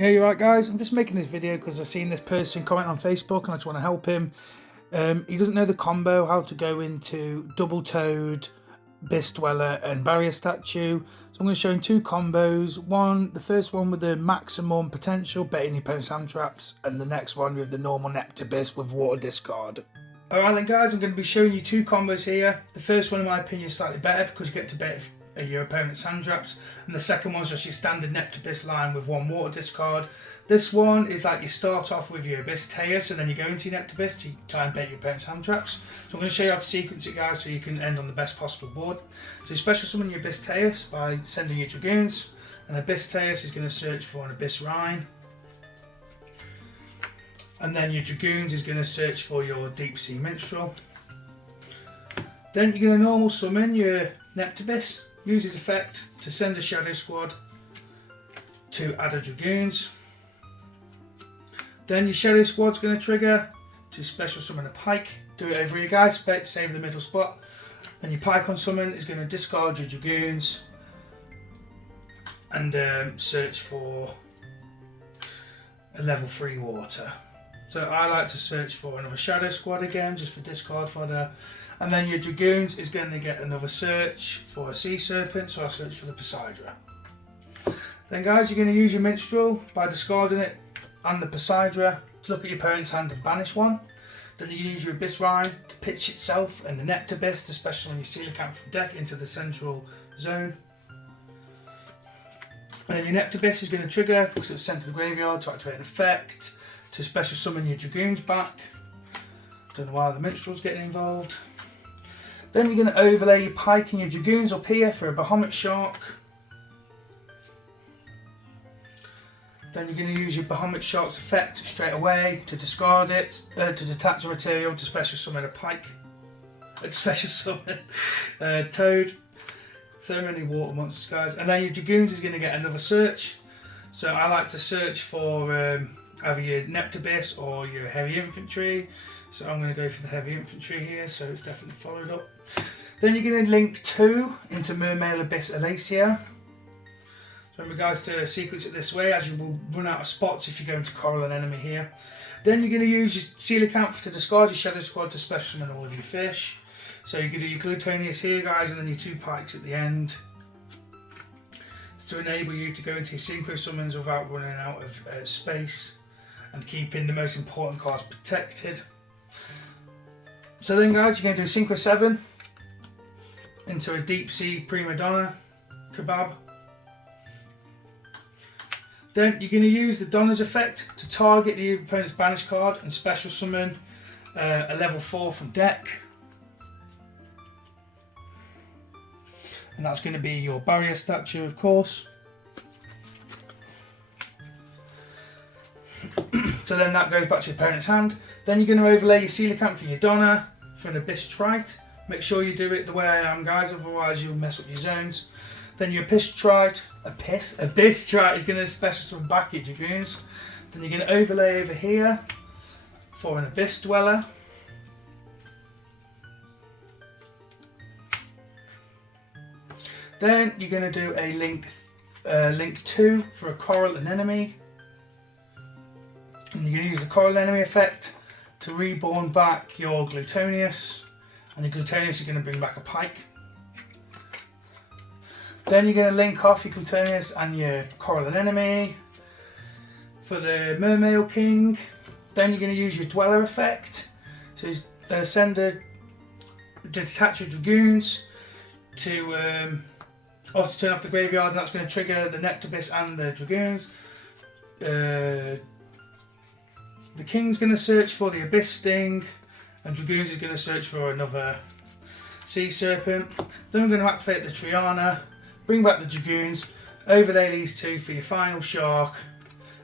Yeah, you're right, guys. I'm just making this video because I've seen this person comment on Facebook and I just want to help him. He doesn't know the combo, how to go into double-toed, Abyss Dweller and Barrier Statue. So I'm going to show him two combos. The first one with the maximum potential, betting your opponent's hand traps, and the next one with the normal Neptibus with water discard. Alright then, guys, I'm going to be showing you two combos here. The first one, in my opinion, is slightly better because you get to bet your opponent's hand traps, and the second one's just your standard Neptibus line with one water discard. This one is like you start off with your Abyss Teus and then you go into your Neptibus to try and bet your opponent's hand traps. So I'm going to show you how to sequence it, guys, so you can end on the best possible board. So you special summon your Abyss Teus by sending your Dragoons, and Abyss Teus is going to search for an Abyss Rhine. And then your Dragoons is going to search for your Deep Sea Minstrel. Then you're going to normal summon your Neptibus. Use his effect to send a Shadow Squad to add a Dragoons. Then your Shadow Squad's going to trigger to special summon a Pike. Do it over here, guys, save the middle spot. Then your Pike on summon is going to discard your Dragoons and search for a level 3 water. So I like to search for another Shadow Squad again, just for discard fodder. And then your Dragoons is going to get another search for a Sea Serpent, so I'll search for the Poseidra. Then, guys, you're going to use your Minstrel by discarding it and the Poseidra to look at your opponent's hand and banish one. Then you can use your Abyss Rhine to pitch itself and the Neptibus to special on your Coelacanth from deck into the central zone. And then your Neptibus is going to trigger because it's sent to the graveyard to activate an effect to special summon your Dragoons back. Don't know why the Minstrel's getting involved. Then you're going to overlay your Pike and your Dragoons up here for a Bahamut Shark. Then you're going to use your Bahamut Shark's effect straight away to discard it, to detach a material to special summon a Pike. Special summon Toad. So many water monsters, guys. And then your Dragoons is going to get another search. So I like to search for either your Neptibus or your Heavy Infantry. So I'm going to go for the Heavy Infantry here, so it's definitely followed up. Then you're going to link 2 into Mermail Abyss Alacia. So remember, guys, to sequence it this way, as you will run out of spots if you go into Coral and Enemy here. Then you're going to use your Coelacanth to discard your Shadow Squad to special summon all of your fish. So you can do your Glutonius here, guys, and then your 2 Pikes at the end. It's to enable you to go into your Synchro Summons without running out of space and keeping the most important cards protected. So then, guys, you're going to do Synchro 7 into a Deep Sea Prima Donna Kebab. Then you're going to use the Donna's effect to target the opponent's banished card and special summon a level 4 from deck. And that's going to be your Barrier Statue, of course. So then that goes back to your opponent's hand. Then you're going to overlay your Coelacanth for your Donna for an Abyss Trite. Make sure you do it the way I am, guys, otherwise you'll mess up your zones. Then your Abyss Trite is going to special summon back your Dragoons. Then you're going to overlay over here for an Abyss Dweller. Then you're going to do a link 2 for a Coral and Enemy. And you're going to use the Coral Enemy effect to reborn back your Glutonius. And the Glutonius is going to bring back a Pike. Then you're going to link off your Glutonius and your Coral and Enemy for the Mermail King. Then you're going to use your Dweller effect to detach your Dragoons to obviously turn off the graveyard, and that's going to trigger the Neptibus and the Dragoons. The King's going to search for the Abyss Sting, and Dragoons is going to search for another Sea Serpent. Then we're going to activate the Triana, bring back the Dragoons, overlay these 2 for your final Shark,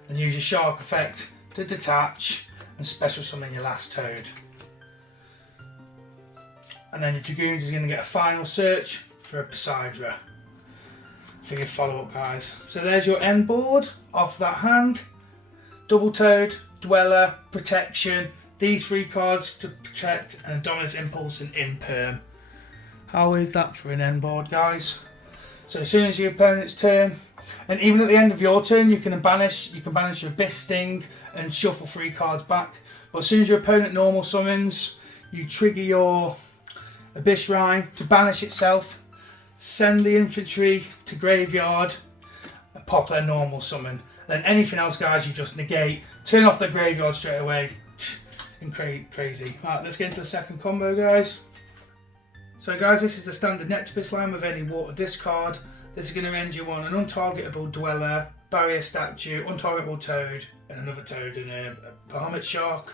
and use your Shark effect to detach and special summon your last Toad. And then your Dragoons is going to get a final search for a Poseidra for your follow-up, guys. So there's your end board off that hand. Double Toad, Dweller, Protection, these 3 cards to protect, and Dominus Impulse and Imperm. How is that for an end board, guys? So as soon as your opponent's turn, And even at the end of your turn, you can banish your Abyss Sting and shuffle 3 cards back. But as soon as your opponent normal summons, you trigger your Abyss Shrine to banish itself, send the infantry to graveyard, and pop their normal summon. Then anything else, guys, you just negate, turn off the graveyard straight away, and crazy. Right, let's get into the second combo, guys. So guys, this is the standard Nectibus line with any water discard. This is going to end you on an untargetable Dweller, Barrier Statue, untargetable Toad, and another Toad and a Bahamut Shark.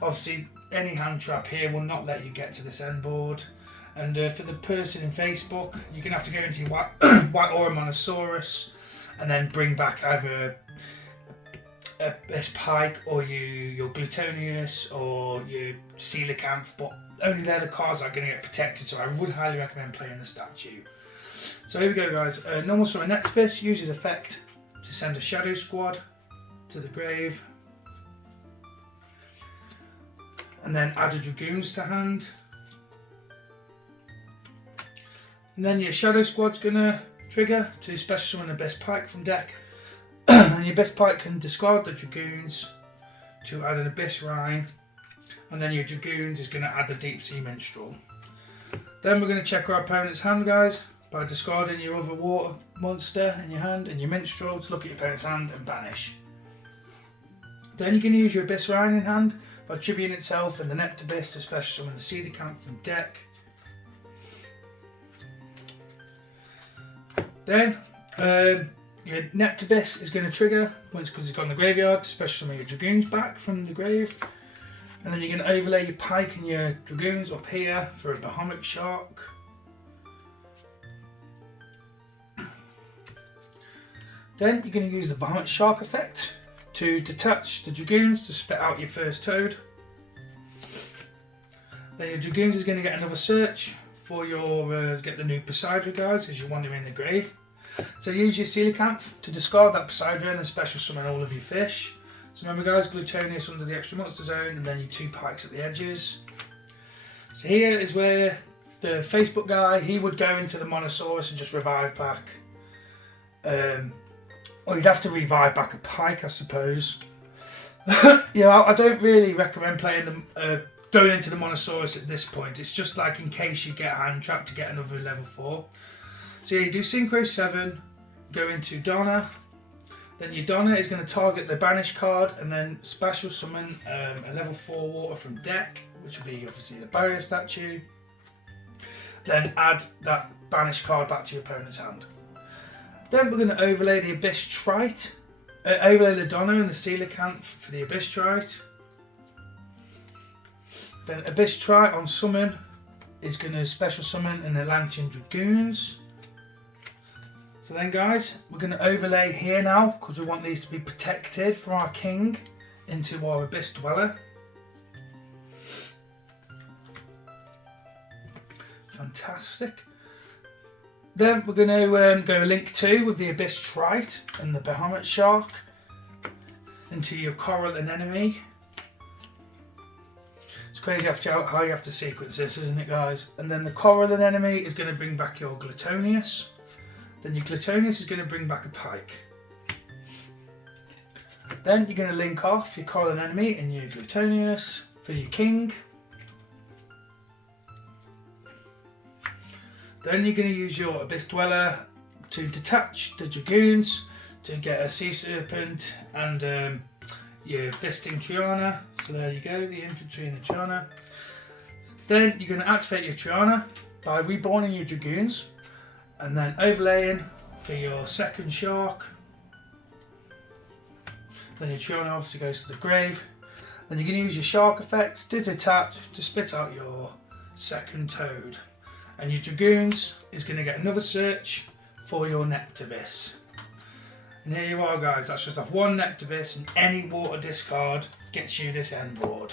Obviously, any hand trap here will not let you get to this end board. And for the person in Facebook, you're going to have to go into your White Aura Monosaurus and then bring back either this Pike or your Glutonius or your Coelacanth, but only they're the cards that are going to get protected, so I would highly recommend playing the statue. So here we go, guys. Normal Summon Nectibus uses effect to send a Shadow Squad to the grave, and then add a Dragoons to hand. And then your Shadow Squad's going to trigger to special summon Abyss Pike from deck. And your Abyss Pike can discard the Dragoons to add an Abyss Shrine. And then your Dragoons is going to add the Deep Sea Minstrel. Then we're going to check our opponent's hand, guys, by discarding your other water monster in your hand and your Minstrel to look at your opponent's hand and banish. Then you're going to use your Abyss Shrine in hand by tributing itself and the Nectibus to special summon the Coelacanth from deck. Then your Nectibus is going to trigger once because it's gone in the graveyard to special summon your Dragoons back from the grave. And then you're going to overlay your Pike and your Dragoons up here for a Bahamut Shark. Then you're going to use the Bahamut Shark effect to detach the Dragoons to spit out your first Toad. Then your Dragoons is going to get another search for your get the new Poseidon, guys, because you want them in the grave. So use your Coelacanth to discard that Poseidon and special summon all of your fish. So remember, guys, Glutonius under the extra monster zone and then your 2 Pikes at the edges. So here is where the Facebook guy, he would go into the Monosaurus and just revive back. Or you'd have to revive back a Pike, I suppose. Yeah, I don't really recommend playing them, going into the Monosaurus at this point. It's just like in case you get hand trapped to get another level 4. So yeah, you do Synchro 7, go into Donna. Then your Donna is going to target the Banish card and then special summon a level 4 water from deck, which will be obviously the Barrier Statue. Then add that Banish card back to your opponent's hand. Then we're going to overlay the Abyss Trite, overlay the Donna and the Coelacanth for the Abyss Trite. Then Abyss Trite on summon is going to special summon an Atlantean Dragoons. So then, guys, we're going to overlay here now because we want these to be protected for our king into our Abyss Dweller. Fantastic. Then we're going to go link 2 with the Abyss Trite and the Bahamut Shark into your Coral Anemone. It's crazy how you have to sequence this, isn't it, guys? And then the Coral Anemone is going to bring back your Glutonius. Then your Glutonius is going to bring back a Pike. Then you're going to link off your Coral Anemone and your Glutonius for your king. Then you're going to use your Abyss Dweller to detach the Dragoons to get a Sea Serpent and your Abyss Sting Triana. So there you go, the infantry and the Triana. Then you're going to activate your Triana by reborning your Dragoons and then overlaying for your second Shark. Then your Triana obviously goes to the grave. Then you're going to use your Shark effect to detach to spit out your second Toad. And your Dragoons is going to get another search for your Nectibus. And here you are, guys, that's just off one Nectibus, and any water discard gets you this end board.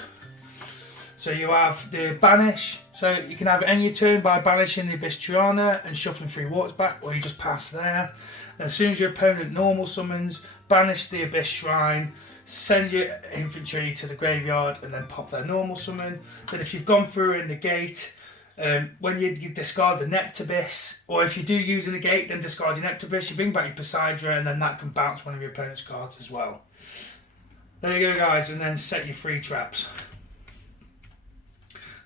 So you have the banish, so you can have it end your turn by banishing the Abyss Triana and shuffling 3 waters back, or you just pass there. And as soon as your opponent normal summons, banish the Abyss Shrine, send your infantry to the graveyard and then pop their normal summon. Then if you've gone through and negate When you discard the Neptibus, or if you do use a negate, then discard your Neptibus, you bring back your Poseidra, and then that can bounce one of your opponent's cards as well. There you go, guys, and then set your free traps.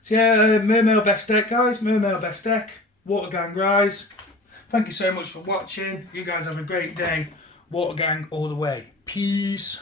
So yeah, Mermail best deck, guys. Mermail best deck. Water Gang rise. Thank you so much for watching. You guys have a great day. Water Gang all the way. Peace.